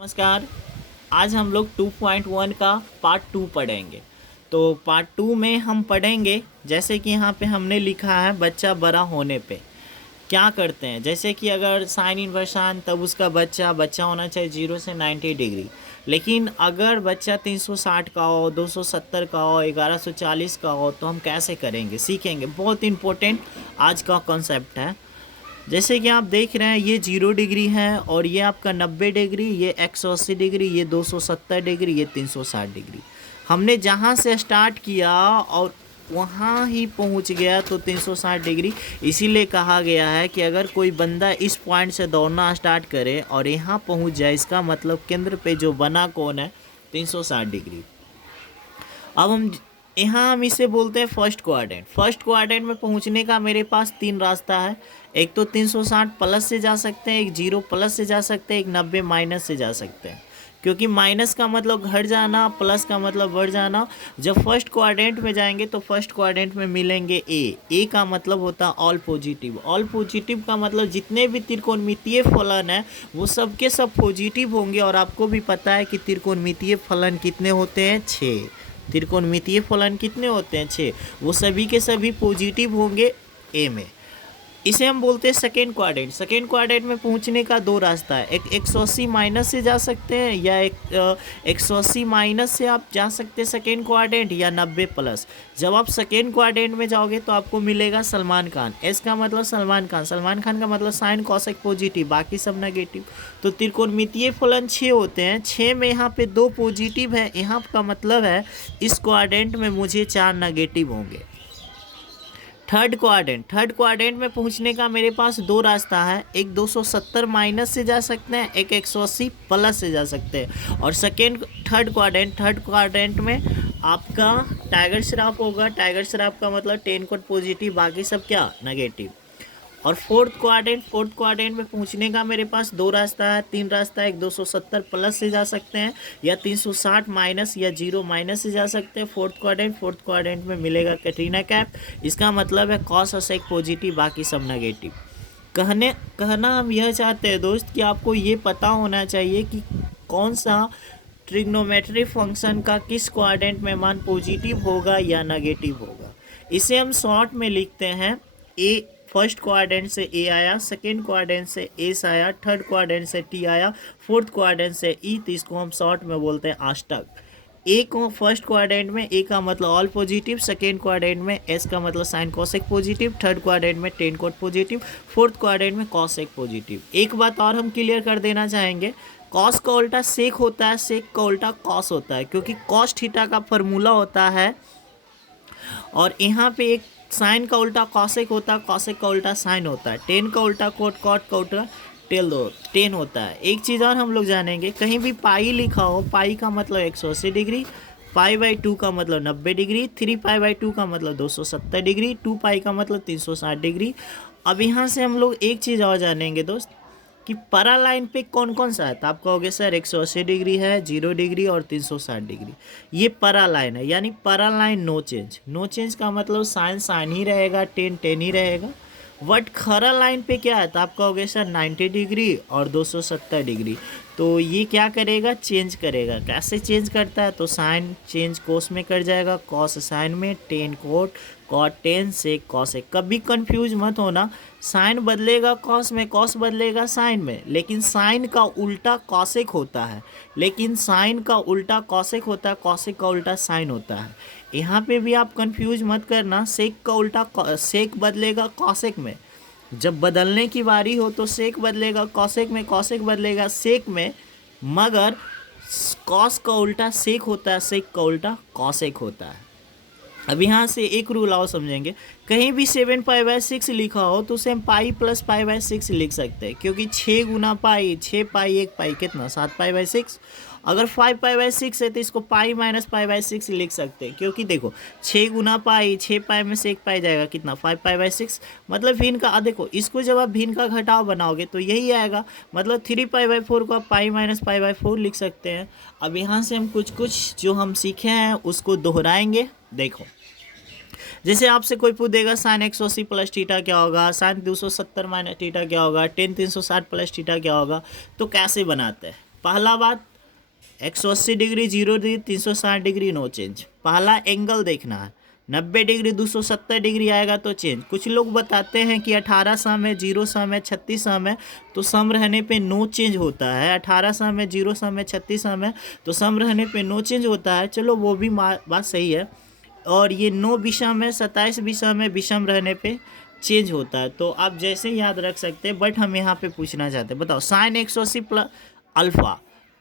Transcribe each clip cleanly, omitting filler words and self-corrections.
नमस्कार। आज हम लोग 2.1 का पार्ट 2 पढ़ेंगे। तो पार्ट 2 में हम पढ़ेंगे, जैसे कि यहाँ पे हमने लिखा है बच्चा बड़ा होने पे क्या करते हैं। जैसे कि अगर साइन इन्वर्सान, तब उसका बच्चा होना चाहिए 0 से 90 डिग्री। लेकिन अगर बच्चा 360 का हो, 270 का हो, 1140 का हो, तो हम कैसे करेंगे सीखेंगे। बहुत इम्पोर्टेंट आज का कॉन्सेप्ट है। जैसे कि आप देख रहे हैं, ये 0 डिग्री है और ये आपका 90 डिग्री, ये 180 डिग्री, ये 270 डिग्री, ये 360 डिग्री। हमने जहाँ से स्टार्ट किया और वहाँ ही पहुँच गया तो 360 डिग्री। इसीलिए कहा गया है कि अगर कोई बंदा इस पॉइंट से दौड़ना स्टार्ट करे और यहाँ पहुँच जाए, इसका मतलब केंद्र पे जो बना कौन है, 360 डिग्री। अब हम इसे बोलते हैं फर्स्ट क्वाड्रेंट। फर्स्ट क्वाड्रेंट में पहुंचने का मेरे पास 3 रास्ता है। एक तो 360 प्लस से जा सकते हैं, एक 0 प्लस से जा सकते हैं, एक 90 माइनस से जा सकते हैं। क्योंकि माइनस का मतलब घट जाना, प्लस का मतलब बढ़ जाना। जब फर्स्ट क्वाड्रेंट में जाएंगे तो फर्स्ट क्वाड्रेंट में मिलेंगे ए का मतलब होता है ऑल पॉजिटिव। ऑल पॉजिटिव का मतलब जितने भी त्रिकोणमितीय फलन है वो सब के सब पॉजिटिव होंगे। और आपको भी पता है कि त्रिकोणमितीय फलन कितने होते हैं, 6। त्रिकोणमितीय फलन कितने होते हैं, 6। वो सभी के सभी पॉजिटिव होंगे ए में। इसे हम बोलते हैं सेकेंड क्वाड्रेंट। सेकेंड क्वाड्रेंट में पहुंचने का 2 रास्ता है। एक 180 माइनस से जा सकते हैं, या एक 180 माइनस से आप जा सकते हैं सेकेंड क्वाड्रेंट, या 90 प्लस। जब आप सेकेंड क्वाड्रेंट में जाओगे तो आपको मिलेगा सलमान खान। एस का मतलब सलमान खान, सलमान खान का मतलब साइन कॉसेक पॉजिटिव, बाकी सब नेगेटिव। तो त्रिकोणमितीय फलन 6 होते हैं। 6 में यहाँ पे 2 पॉजिटिव है, यहाँ का मतलब है इस क्वाड्रेंट में मुझे 4 नेगेटिव होंगे। थर्ड क्वाड्रेंट में पहुंचने का मेरे पास 2 रास्ता है। एक 270 माइनस से जा सकते हैं, एक 180 प्लस से जा सकते हैं। और थर्ड क्वाड्रेंट में आपका टाइगर श्राफ होगा। टाइगर श्राफ का मतलब 10 कोड पॉजिटिव, बाकी सब क्या, नेगेटिव। और फोर्थ क्वाड्रेंट में पहुंचने का मेरे पास 2 रास्ता है, 3 रास्ता है। एक 270 प्लस से जा सकते हैं, या 360 माइनस या 0 माइनस से जा सकते हैं। फोर्थ क्वाड्रेंट में मिलेगा कैटरीना कैफ। इसका मतलब है कॉस और सेक पॉजिटिव, बाकी सब नेगेटिव। कहना हम यह चाहते हैं दोस्त कि आपको ये पता होना चाहिए कि कौन सा ट्रिग्नोमेट्री फंक्शन का किस क्वाड्रेंट में मान पॉजिटिव होगा या नेगेटिव होगा। इसे हम शॉर्ट में लिखते हैं ए। फर्स्ट क्वाड्रेंट से ए आया, सेकेंड क्वाड्रेंट से एस आया, थर्ड क्वाड्रेंट से टी आया, फोर्थ क्वाड्रेंट से ई। तो इसको हम शॉर्ट में बोलते हैं अष्टक। ए को फर्स्ट क्वाड्रेंट में ए का मतलब ऑल पॉजिटिव, सेकेंड क्वाड्रेंट में एस का मतलब sign cosec positive, third quadrant में 10 कोट पॉजिटिव, फोर्थ क्वाड्रेंट में कॉसेक पॉजिटिव। एक बात और हम क्लियर कर देना चाहेंगे, कॉस का उल्टा सेक होता है, सेक का उल्टा कॉस होता है। क्योंकि कॉस थीटा का फॉर्मूला होता है, और यहाँ पे एक साइन का उल्टा कॉसेक होता है, कॉसेक का उल्टा साइन होता है। 10 का उल्टा कोट, कोट का उल्टा टेल 10 होता है। एक चीज़ और हम लोग जानेंगे, कहीं भी पाई लिखा हो, पाई का मतलब 180 डिग्री, पाई बाई 2 का मतलब 90 डिग्री, 3 पाई बाई 2 का मतलब 270 डिग्री, 2 पाई का मतलब 360 डिग्री। अब यहाँ से हम लोग एक चीज़ और जानेंगे दोस्त कि पैरा लाइन पे कौन कौन सा है। तो आप कहोगे सर 180 डिग्री है, 0 डिग्री और 360 डिग्री। ये पैरा लाइन है, यानी para line no change. No change का मतलब साइन साइन ही रहेगा, 10 10 ही रहेगा। बट खरा लाइन पे क्या है, तो आप कहोगे सर 90 डिग्री और 270 डिग्री। तो ये क्या करेगा, चेंज करेगा। कैसे चेंज करता है, तो साइन चेंज कोस में कर जाएगा, कॉस साइन में, 10 कोट, कॉट 10 से कॉस है। कभी कंफ्यूज मत होना, साइन बदलेगा कॉस में, कॉस बदलेगा साइन में, लेकिन साइन का उल्टा कॉसेक होता है। कॉसेक का उल्टा साइन होता है। यहाँ पे भी आप कंफ्यूज मत करना, सेक का उल्टा सेक बदलेगा कॉसेक में। जब बदलने की बारी हो तो सेक बदलेगा कॉसेक में, कॉसेक बदलेगा सेक में। मगर कॉस का उल्टा सेक होता है, सेक का उल्टा कॉसेक होता है। अब यहाँ से एक रूल आओ समझेंगे, कहीं भी 7 पाई बाई 6 लिखा हो तो उसे हम पाई प्लस पाई बाई 6 लिख सकते हैं। क्योंकि 6 गुना पाई, 6 पाई 1 पाई कितना, 7 पाई बाई 6। अगर 5 पाई बाई 6 है तो इसको पाई माइनस पाई बाई 6 लिख सकते हैं। क्योंकि देखो 6 गुना पाई, 6 पाई में से 1 पाई जाएगा कितना, 5 पाई बाई 6। मतलब भिन्न का देखो, इसको जब आप भिन्न का घटाव बनाओगे तो यही आएगा। मतलब 3 पाई बाई 4 को आप पाई माइनस पाई बाई 4 लिख सकते हैं। अब यहाँ से हम कुछ जो हम सीखे हैं उसको दोहराएंगे। देखो, जैसे आपसे कोई पूछेगा साइन 180 प्लस थीटा क्या होगा, साइन 270 माइनस थीटा क्या होगा, 10 360 प्लस थीटा क्या होगा, तो कैसे बनाते हैं। पहला बात 180 degree 0 degree 360 degree no change. पहला एंगल देखना है, 90 डिग्री 270 डिग्री आएगा तो चेंज। कुछ लोग बताते हैं कि 18 सम है, 0 सम है, 36 सम है तो सम रहने पे नो चेंज होता है। 18 सम है, 0 सम है, 36 सम है तो सम रहने पे नो चेंज होता है। चलो वो भी बात सही है। और ये 9 विषम है, 27 विषम है, विषम रहने पे चेंज होता है। तो आप जैसे याद रख सकते हैं, बट हम यहाँ पे पूछना चाहते हैं, बताओ साइन 180 प्लस अल्फ़ा,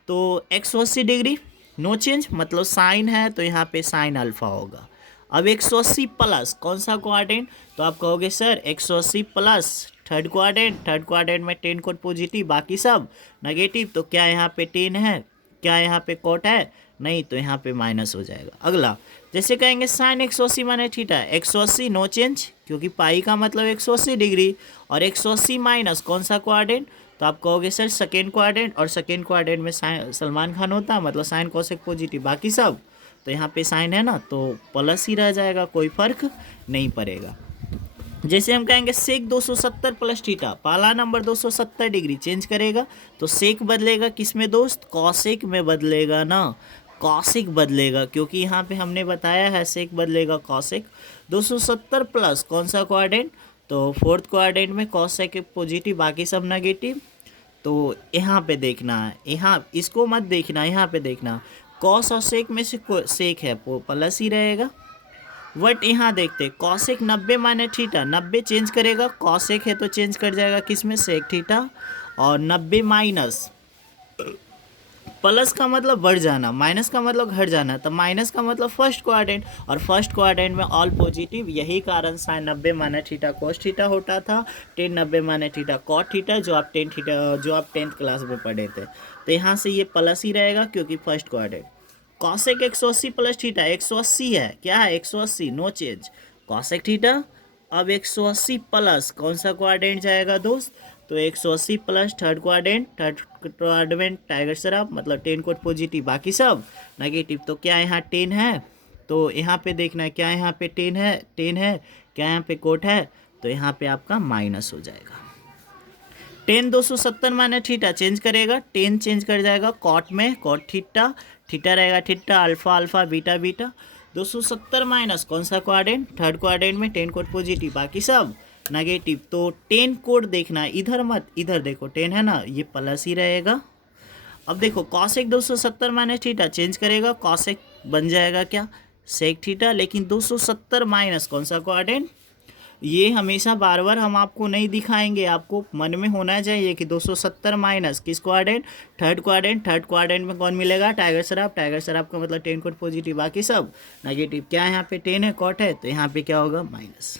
तो 180 डिग्री नो चेंज मतलब साइन है तो यहाँ पे साइन अल्फ़ा होगा। अब 180 प्लस कौन सा क्वाड्रेंट, तो आप कहोगे sir 180 plus third quadrant, third quadrant में 10 कोट पॉजिटिव बाकी सब नेगेटिव, तो क्या यहाँ पे 10 है, क्या यहाँ पे कोट है, नहीं, तो यहाँ पे माइनस हो जाएगा। अगला जैसे कहेंगे साइन 180 माने थीटा, 180 नो चेंज क्योंकि पाई का मतलब 180 डिग्री, और 180 माइनस कौन सा क्वाड्रेंट, तो आप कहोगे सर सेकेंड क्वाड्रेंट, और सेकेंड क्वाड्रेंट में साइन सलमान खान होता है मतलब साइन कोसेक पॉजिटिव बाकी सब, तो यहाँ पे साइन है ना तो प्लस ही रह जाएगा, कोई फर्क नहीं पड़ेगा। जैसे हम कहेंगे सेक 270 प्लस थीटा, पहला नंबर 270 डिग्री चेंज करेगा तो सेक बदलेगा किस में दोस्त, कॉसेक में बदलेगा ना, कॉसेक बदलेगा क्योंकि यहाँ पे हमने बताया है सेक बदलेगा कॉसेक। 270 प्लस कौन सा क्वाड्रेंट, तो फोर्थ क्वाड्रेंट में कॉसेक पॉजिटिव बाकी सब नेगेटिव, तो यहाँ पे देखना है, यहाँ इसको मत देखना, यहाँ पे देखना कॉस और सेक में से सेक है वो प्लस ही रहेगा। बट यहाँ देखते कॉसेक 90 माने थीटा, 90 चेंज करेगा, कॉसेक है तो चेंज कर जाएगा किस में, सेक थीटा, और 90 माइनस, प्लस का मतलब बढ़ जाना, माइनस का मतलब घट जाना, तो माइनस का मतलब फर्स्ट क्वाड्रेंट, और फर्स्ट क्वाड्रेंट में ऑल पॉजिटिव, यही कारण साइन 90 माने थीटा कोस थीटा होता था, 10 90 माने थीटा कॉट थीटा, जो आप 10th क्लास में पढ़े थे। तो यहाँ से ये प्लस ही रहेगा क्योंकि first quadrant. Cosec 180 plus theta, 180 है, क्या है 180 नो चेंज, कॉसेक थीटा। अब 180 प्लस कौन सा क्वाड्रेंट जाएगा दोस्त, तो 180 plus third quadrant, tiger Shroff मतलब 10 कोट पॉजिटिव बाकी सब नेगेटिव, तो क्या यहाँ 10 है, तो यहाँ पे देखना है क्या यहाँ पे 10 है, 10 है, क्या यहाँ पे कोट है, तो यहाँ पे आपका माइनस हो जाएगा। 10 270 माने थीटा चेंज करेगा, 10 चेंज कर जाएगा कॉट में, कॉट थीटा, थीटा रहेगा theta, alpha alpha beta beta, 270 minus कौन सा क्वाड्रेंट, थर्ड क्वाड्रेंट में 10 कोट पॉजिटिव बाकी सब नेगेटिव, तो 10 कोड देखना है, इधर मत, इधर देखो 10 है ना, ये प्लस ही रहेगा। अब देखो कॉसेक 270 माइनस थीटा चेंज करेगा, कॉसेक बन जाएगा क्या, सेक थीटा, लेकिन 270 माइनस कौन सा क्वाड्रेंट, ये हमेशा बार बार हम आपको नहीं दिखाएंगे, आपको मन में होना चाहिए कि 270 माइनस किस quadrant, third quadrant, third quadrant में कौन मिलेगा, टाइगर श्रॉफ, टाइगर श्रॉफ का मतलब 10 कोट पॉजिटिव बाकी सब नेगेटिव, क्या यहाँ पे 10 है कॉट है, तो यहाँ पे क्या होगा माइनस।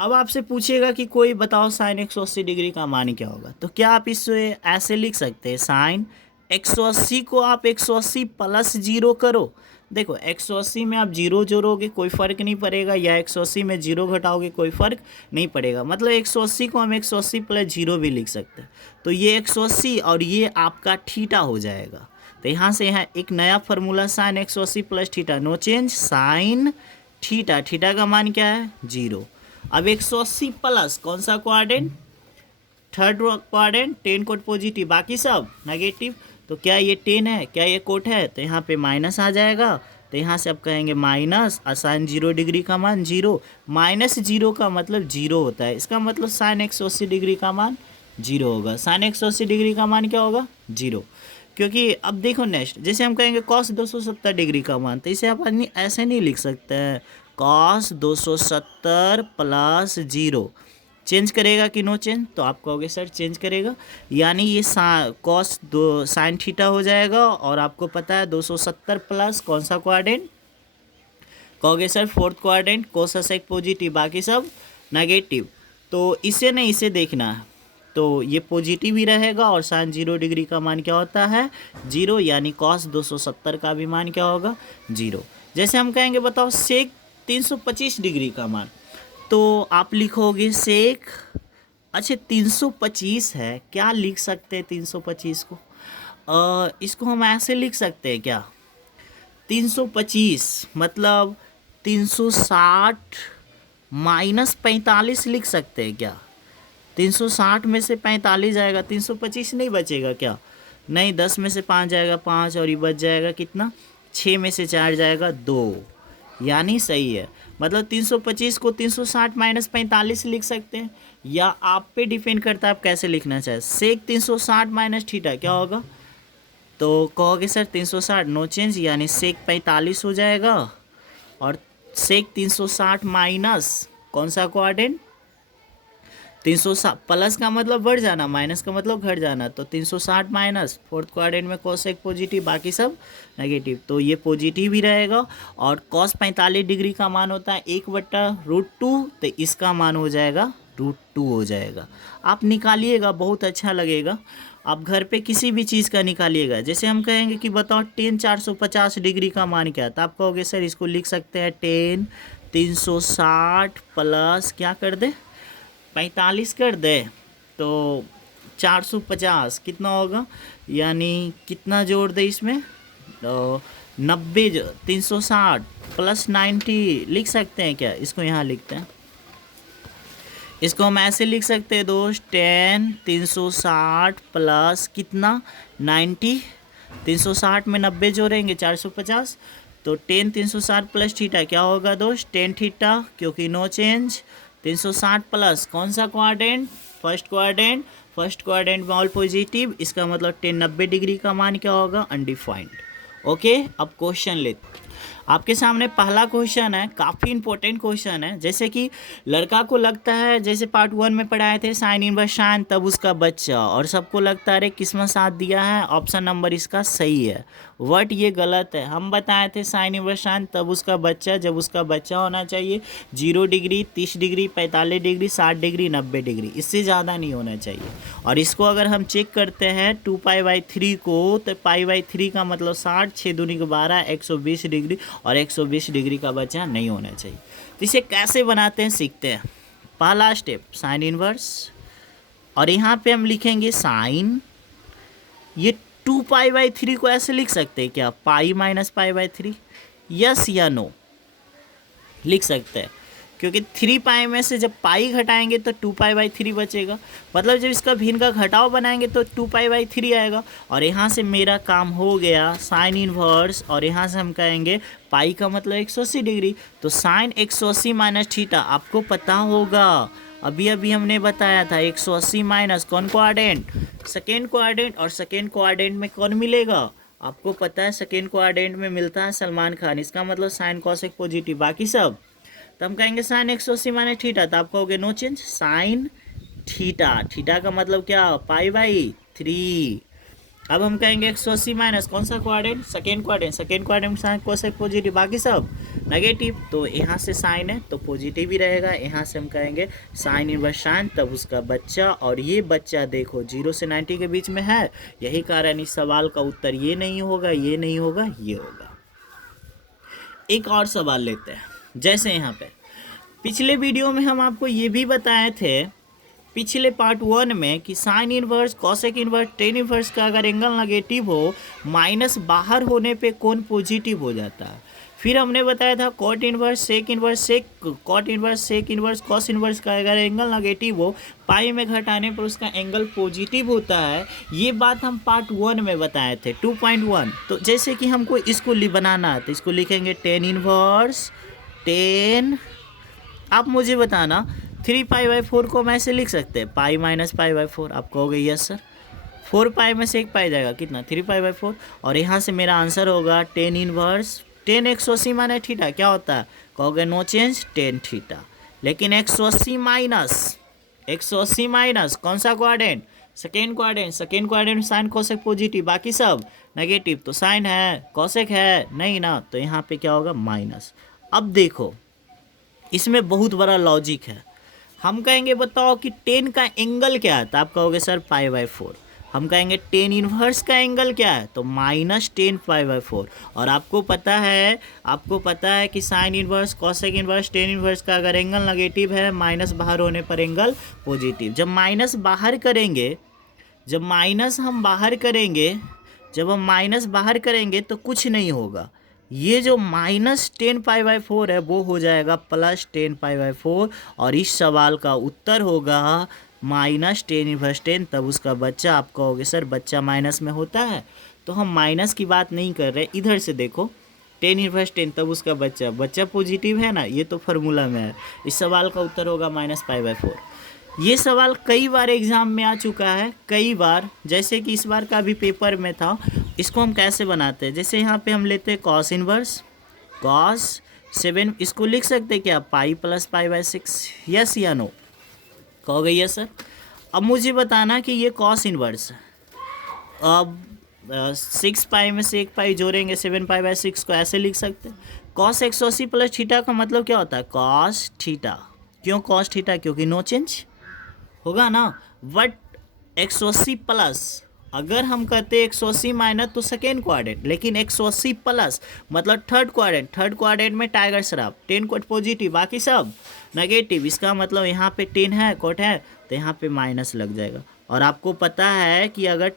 अब आपसे पूछेगा कि कोई बताओ साइन 180 डिग्री का मान क्या होगा, तो क्या आप इसे ऐसे लिख सकते हैं, साइन 180 को आप 180 प्लस 0 करो। देखो 180 में आप 0 जोड़ोगे कोई फ़र्क नहीं पड़ेगा, या 180 में 0 घटाओगे कोई फ़र्क नहीं पड़ेगा, मतलब 180 को हम 180 प्लस 0 भी लिख सकते हैं। तो ये 180 और ये आपका थीटा हो जाएगा, तो यहाँ से यहाँ एक नया formula sine 180 plus theta no change, sine theta, theta का मान क्या है 0। अब 180 प्लस कौन सा quadrant, third quadrant, 10 cot positive बाकी सब नेगेटिव, तो क्या ये 10 है, क्या ये कोट है, तो यहाँ पे माइनस आ जाएगा, तो यहाँ से आप कहेंगे माइनस, साइन 0 डिग्री का मान 0, माइनस 0 का मतलब 0 होता है, इसका मतलब साइन 180 डिग्री का मान 0 होगा। साइन 180 डिग्री का मान क्या होगा 0, क्योंकि अब देखो नेक्स्ट जैसे हम कहेंगे कॉस 270 डिग्री का मान, तो इसे आप ऐसे नहीं लिख सकते हैं, कॉस 270 प्लस 0 चेंज करेगा कि नो चेंज, तो आप कहोगे सर चेंज करेगा, यानी ये कॉस दो साइन थीटा हो जाएगा, और आपको पता है 270 प्लस कौन सा क्वाड्रेंट, कहोगे sir fourth quadrant, cosec positive बाकी सब नेगेटिव, तो इसे नहीं इसे देखना है, तो ये पॉजिटिव ही रहेगा, और साइन 0 डिग्री का मान क्या होता है 0, यानी कॉस 270 का भी मान क्या होगा 0। जैसे हम कहेंगे बताओ सेक 325 डिग्री का मान, तो आप लिखोगे सेक, अच्छा 325 है, क्या लिख सकते हैं 325 को, इसको हम ऐसे लिख सकते हैं क्या, 325 मतलब 360 माइनस 45 लिख सकते हैं क्या, 360 में से 45 जाएगा, 325 नहीं बचेगा क्या? नहीं, 10 में से 5 जाएगा 5, और ये बच जाएगा कितना? 6 में से 4 जाएगा 2, यानी सही है। मतलब 325 को 360 माइनस 45 लिख सकते हैं, या आप पे डिपेंड करता है आप कैसे लिखना चाहें। सेक 360 माइनस थीटा क्या होगा? तो कहोगे सर 360 नो चेंज, यानी सेक 45 हो जाएगा, और सेक 360 माइनस कौन सा क्वाड्रेंट? 360 प्लस का मतलब बढ़ जाना, माइनस का मतलब घट जाना, तो 360 माइनस फोर्थ क्वाड्रेंट में कोसेक पॉजिटिव, बाकी सब नेगेटिव, तो ये पॉजिटिव ही रहेगा। और कॉस 45 डिग्री का मान होता है 1/√2, तो इसका मान हो जाएगा √2 हो जाएगा। आप निकालिएगा, बहुत अच्छा लगेगा। आप घर पे किसी भी चीज़ का निकालिएगा, जैसे हम कहेंगे कि बताओ टेन 450 डिग्री का मान क्या है, तो आप कहोगे सर इसको लिख सकते हैं टेन 360 प्लस क्या कर दे 45 कर दे, तो 450 कितना होगा, यानी कितना जोड़ दे इसमें, तो 90, 360 प्लस 90 लिख सकते हैं क्या? इसको यहाँ लिखते हैं, इसको हम ऐसे लिख सकते हैं दोस्त, 10 360 प्लस कितना 90, 360 में 90 जोड़ेंगे 450, तो 10 360 प्लस थीटा क्या होगा दोस्त? 10 थीटा, क्योंकि नो चेंज। 360 प्लस कौन सा quadrant? First quadrant, first quadrant में ऑल पॉजिटिव, इसका मतलब 10 90 डिग्री का मान क्या होगा? अनडिफाइंड। ओके, अब क्वेश्चन लेते, आपके सामने पहला क्वेश्चन है, काफ़ी इंपॉर्टेंट क्वेश्चन है। जैसे कि लड़का को लगता है, जैसे पार्ट 1 में पढ़ाए थे साइन इनवर्स साइन तब उसका बच्चा, और सबको लगता है अरे किस्मत साथ दिया है, ऑप्शन नंबर इसका सही है, बट ये गलत है। हम बताए थे साइन इनवर्स साइन तब उसका बच्चा, जब उसका बच्चा होना चाहिए 0 degree, 30 degree, 45 degree, 60 degree, 90 degree, इससे ज़्यादा नहीं होना चाहिए। और इसको अगर हम चेक करते हैं 2π/3 को, तो π/3 का मतलब 60, 6 दूनी को 12, 120 डिग्री, और 120 डिग्री का बच्चा नहीं होना चाहिए। तो इसे कैसे बनाते हैं सीखते हैं। पहला स्टेप साइन इनवर्स, और यहाँ पे हम लिखेंगे साइन, ये 2π/3 को ऐसे लिख सकते हैं क्या? पाई माइनस π/3, यस या नो? लिख सकते हैं, क्योंकि 3π में से जब पाई घटाएंगे तो 2π/3 बचेगा, मतलब जब इसका भिन्न का घटाव बनाएंगे तो 2π/3 आएगा। और यहाँ से मेरा काम हो गया साइन इनवर्स, और यहाँ से हम कहेंगे पाई का मतलब 180 डिग्री, तो साइन 180 माइनस थीटा आपको पता होगा, अभी अभी हमने बताया था 180 माइनस कौन क्वाड्रेंट? सेकेंड क्वाड्रेंट, और सेकेंड क्वाड्रेंट में कौन मिलेगा? आपको पता है सेकेंड क्वाड्रेंट में मिलता है सलमान खान, इसका मतलब साइन कॉसेक पॉजिटिव, बाकी सब। तो हम कहेंगे साइन 180 माइनस थीटा, तो आप कहोगे no change, sine theta, theta का मतलब क्या? π/3। अब हम कहेंगे 180 माइनस कौन सा quadrant? Second quadrant, second quadrant में साइन कोसेक पॉजिटिव, बाकी सब नेगेटिव, तो यहाँ से साइन है तो पॉजिटिव ही रहेगा। यहाँ से हम कहेंगे साइन इनवर्स साइन तब उसका बच्चा, और ये बच्चा देखो 0 से 90 के बीच में है, यही कारण इस सवाल का उत्तर ये नहीं होगा, ये नहीं होगा, ये होगा। एक और सवाल लेते हैं, जैसे यहाँ पे पिछले वीडियो में हम आपको ये भी बताए थे, पिछले पार्ट 1 में, कि sine inverse, cosec inverse, tan inverse का अगर एंगल नेगेटिव हो, माइनस बाहर होने पे कौन पॉजिटिव हो जाता है। फिर हमने बताया था cot inverse, sec inverse, sec cot inverse, sec inverse, cos inverse का अगर एंगल नेगेटिव हो, पाई में घटाने पर उसका एंगल पॉजिटिव होता है। ये बात हम पार्ट 1 में बताए थे 2.1। तो जैसे कि हमको इसको बनाना है, तो इसको लिखेंगे टेन इनवर्स टेन, आप मुझे बताना 3π/4 को हम ऐसे लिख सकते हैं पाई माइनस π/4, आप कहोगे यस सर, 4π में से एक पाई जाएगा कितना? 3π/4, और यहाँ से मेरा आंसर होगा tan inverse, ten 180 minus theta क्या होता है? कहोगे नो चेंज, टेन थीटा, लेकिन 180 माइनस कौन सा quadrant? Second quadrant, second quadrant में साइन कोसेक पॉजिटिव, बाकी सब नेगेटिव, तो साइन है कोसेक है नहीं ना, तो यहाँ पे क्या होगा? माइनस। अब देखो इसमें बहुत बड़ा लॉजिक है, हम कहेंगे बताओ कि टेन का एंगल क्या है, तो आप कहोगे सर π/4। हम कहेंगे टेन इनवर्स का एंगल क्या है, तो माइनस 10 π/4। और आपको पता है कि sine inverse, cosec inverse, tan inverse का अगर एंगल नेगेटिव है, माइनस बाहर होने पर एंगल पॉजिटिव। जब माइनस हम बाहर करेंगे तो कुछ नहीं होगा, ये जो माइनस 10 π/4 है वो हो जाएगा प्लस 10 π/4, और इस सवाल का उत्तर होगा माइनस टेन इनवर्स टेन, तब उसका बच्चा। आप कहोगे सर बच्चा माइनस में होता है, तो हम माइनस की बात नहीं कर रहे, इधर से देखो टेन इनवर्स टेन तब उसका बच्चा, बच्चा पॉजिटिव है ना, ये तो फार्मूला में है। इस सवाल का उत्तर होगा -π/4। ये सवाल कई बार एग्जाम में आ चुका है, कई बार, जैसे कि इस बार का भी पेपर में था। इसको हम कैसे बनाते हैं, जैसे यहाँ पे हम लेते हैं कॉस इनवर्स, कॉस 7, इसको लिख सकते क्या पाई प्लस π/6, यस या नो, कहोगे यस सर। अब मुझे बताना कि ये कॉस इनवर्स, अब 6 पाई में से 1 पाई जोड़ेंगे 7π/6 को ऐसे लिख सकते हैं। कॉस 180 प्लस थीटा का मतलब क्या होता है, कॉस थीटा। क्यों कॉस थीटा, क्योंकि नो चेंज होगा ना। बट 180 प्लस, अगर हम कहते 180 माइनस तो सेकेंड क्वाड्रेंट, लेकिन 180 प्लस मतलब थर्ड क्वाड्रेंट, थर्ड क्वाड्रेंट में टाइगर श्राफ, 10 कोट पॉजिटिव बाकी सब नेगेटिव। इसका मतलब यहाँ पे 10 है कोट है, तो यहाँ पे माइनस लग जाएगा। और आपको पता है कि अगर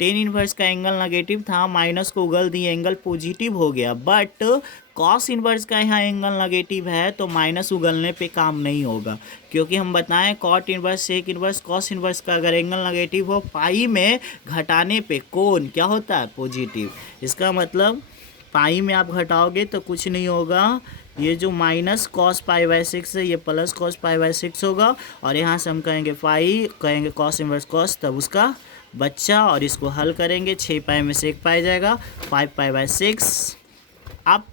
10 इनवर्स का एंगल नेगेटिव था, माइनस को उगल दिए, एंगल पॉजिटिव हो गया। बट कॉस इनवर्स का यहाँ एंगल नेगेटिव है, तो माइनस उगलने पे काम नहीं होगा, क्योंकि हम बताएं cot inverse sec inverse cos inverse का अगर एंगल नेगेटिव हो, पाई में घटाने पे कोण क्या होता है, पॉजिटिव। इसका मतलब पाई में आप घटाओगे तो कुछ नहीं होगा, ये जो माइनस कॉस π/6 है ये प्लस कॉस π/6 होगा। और यहाँ से हम कहेंगे पाई, कहेंगे कॉस इनवर्स कॉस, तब उसका बच्चा। और इसको हल करेंगे, 6 पाई में से 1 पाई जाएगा, 5π/6। आप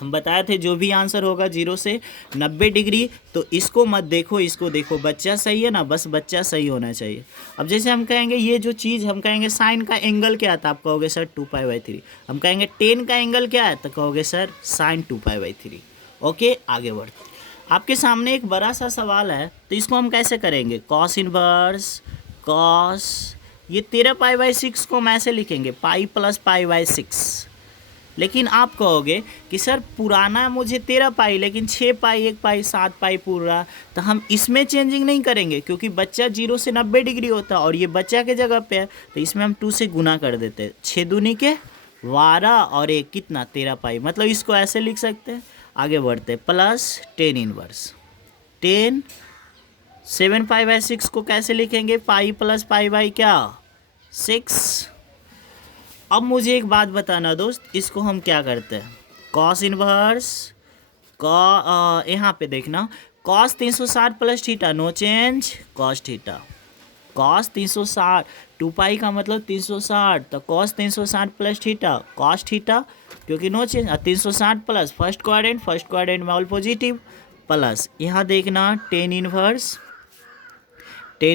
हम बताए थे जो भी आंसर होगा 0 से 90 डिग्री, तो इसको मत देखो, इसको देखो, बच्चा सही है ना, बस बच्चा सही होना चाहिए। अब जैसे हम कहेंगे ये जो चीज़, हम कहेंगे साइन का एंगल क्या था, आप कहोगे सर 2π/3। हम कहेंगे 10 का एंगल क्या है, तो कहोगे सर साइन 2π/3। ओके, आगे बढ़ते। आपके सामने एक बड़ा सा सवाल है, तो इसको हम कैसे करेंगे, कॉस इनवर्स कॉस, ये 13π/6 को हम ऐसे लिखेंगे पाई प्लस π/6। लेकिन आप कहोगे कि सर पुराना मुझे 13 पाई, लेकिन 6 पाई 1 पाई 7 पाई पूरा, तो हम इसमें चेंजिंग नहीं करेंगे, क्योंकि बच्चा 0 से 90 डिग्री होता है और ये बच्चा के जगह पे है, तो इसमें हम 2 से गुना कर देते हैं। 6 दूनी के 12 और 1 कितना 13 पाई, मतलब इसको ऐसे लिख सकते हैं। आगे बढ़ते, प्लस 10 इनवर्स 10, 7π/6 को कैसे लिखेंगे, पाई प्लस पाई क्या 6। अब मुझे एक बात बताना दोस्त, इसको हम क्या करते हैं, कॉस इनवर्स यहाँ पे देखना, cos 360 plus theta no change, cos theta, cos 360, 2 pi का मतलब 360, तो cos 360 plus theta cos theta, क्योंकि no change. 360 plus first quadrant में ऑल पॉजिटिव, प्लस यहाँ देखना 10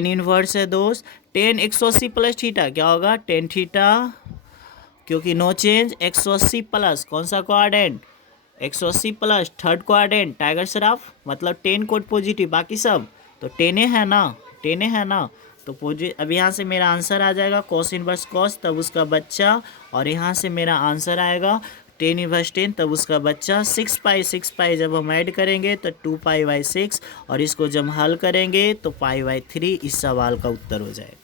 इनवर्स है दोस्त, 10 180 प्लस थीटा क्या होगा 10 थीटा, क्योंकि नो चेंज। 180 प्लस कौन सा quadrant, 180 plus third quadrant Tiger Shroff, मतलब 10 कोट पॉजिटिव बाकी सब, तो 10 है ना, तो अब यहाँ से मेरा आंसर आ जाएगा कॉस इनवर्स कॉस, तब उसका बच्चा। और यहाँ से मेरा आंसर आएगा 10 इनवर्स 10 तब उसका बच्चा। 6 पाई जब हम ऐड करेंगे तो 2π/6, और इसको जब हल करेंगे तो π/3, इस सवाल का उत्तर हो जाएगा।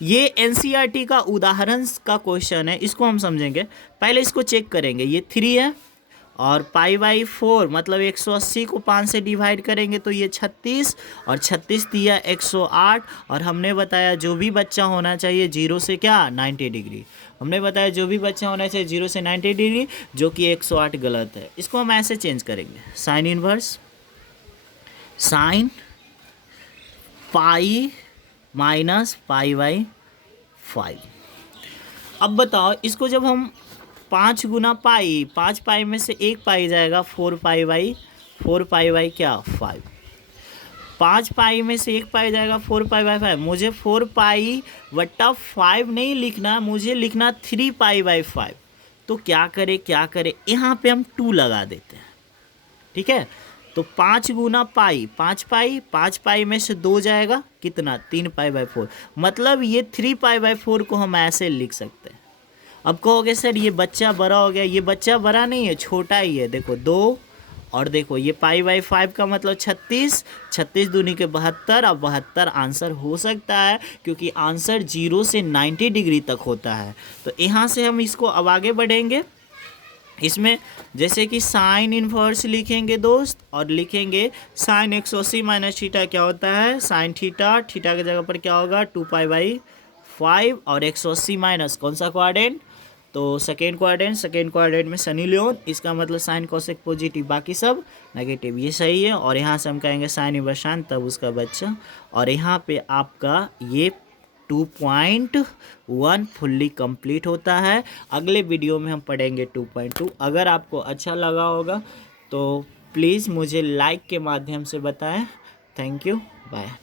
ये एनसीईआरटी का उदाहरण का क्वेश्चन है, इसको हम समझेंगे। पहले इसको चेक करेंगे, ये 3 है और π/4 मतलब 180 को 5 से डिवाइड करेंगे तो ये 36, और 36 दिया 108। और हमने बताया जो भी बच्चा होना चाहिए 0 से क्या 90 डिग्री, हमने बताया जो भी बच्चा होना चाहिए 0 से 90 डिग्री, जो कि 108 गलत है। इसको हम ऐसे चेंज करेंगे, sine inverse sine pi minus π/5। अब बताओ इसको जब हम 5 गुना पाई, 5 पाई में से 1 पाई जाएगा 4π/4 क्या 5, 5 पाई में से 1 पाई जाएगा 4π/5। मुझे 4π/5 नहीं लिखना, मुझे लिखना 3π/5। तो क्या करें, यहाँ पे हम 2 लगा देते हैं, ठीक है। तो 5 गुना पाई 5 पाई में से 2 जाएगा कितना 3π/4, मतलब ये 3π/4 को हम ऐसे लिख सकते हैं। अब कहोगे सर ये बच्चा बड़ा हो गया, ये बच्चा बड़ा नहीं है, छोटा ही है, देखो 2, और देखो ये π/5 का मतलब 36 दूनी के 72, और 72 आंसर हो सकता है, क्योंकि आंसर 0 से 90 डिग्री तक होता है। तो यहाँ से हम इसको अब आगे बढ़ेंगे, इसमें जैसे कि साइन इनवर्स लिखेंगे दोस्त, और लिखेंगे साइन 180 माइनस थीटा क्या होता है, साइन थीटा, थीटा की जगह पर क्या होगा 2π/5, और 180 माइनस कौन सा क्वाड्रेंट, तो सेकेंड क्वाड्रेंट, सेकेंड क्वाड्रेंट में सनी लियोन, इसका मतलब साइन कोसेक पॉजिटिव, बाकी सब नेगेटिव, ये सही है। और यहाँ से हम कहेंगे साइन इनवर्स साइन, तब उसका बच्चा, और यहाँ पे आपका ये 2.1 फुल्ली कंप्लीट होता है। अगले वीडियो में हम पढ़ेंगे 2.2। अगर आपको अच्छा लगा होगा तो प्लीज़ मुझे लाइक के माध्यम से बताएं। Thank you, bye.